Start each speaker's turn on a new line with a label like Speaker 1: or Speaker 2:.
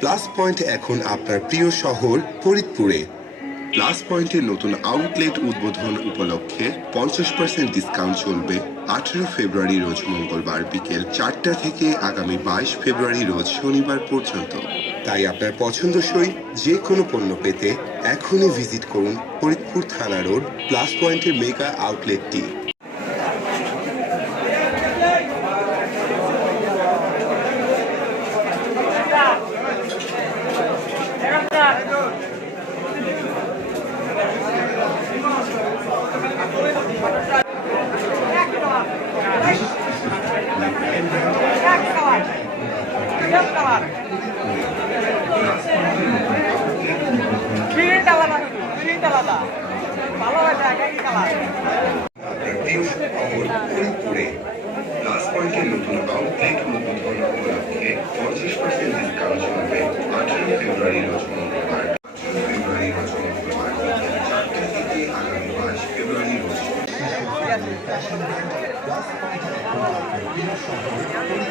Speaker 1: Plus point এখন আপনার প্রিয় শহর ফরিদপুরে। প্লাস পয়েন্টের নতুন আউটলেট উদ্বোধন উপলক্ষে পঞ্চাশ পার্সেন্ট ডিসকাউন্ট চলবে আঠেরো ফেব্রুয়ারি রোজ মঙ্গলবার বিকেল চারটা থেকে আগামী বাইশ ফেব্রুয়ারি রোজ শনিবার পর্যন্ত। তাই আপনার পছন্দসই যে কোনো পণ্য পেতে এখনই ভিজিট করুন ফরিদপুর থানা রোড প্লাস পয়েন্টের মেগা আউটলেটটি
Speaker 2: গ্রিন কালার আছে গ্রিন কালারটা ভালো হয়েছে একই কালার
Speaker 1: আপনার প্রিয় শহর ফরিদপুরে প্লাস পয়েন্টের নতুন আউটলেট উদ্বোধন উপলক্ষে পঞ্চাশ পার্সেন্ট ডিসকাউন্ট চলবে আঠেরো ফেব্রুয়ারি রোজ মঙ্গলবার আঠেরো ফেব্রুয়ারি রোজ মঙ্গলবার বিকেল চারটা থেকে আগামী বাইশ ফেব্রুয়ারি রোজ প্লাস পয়েন্ট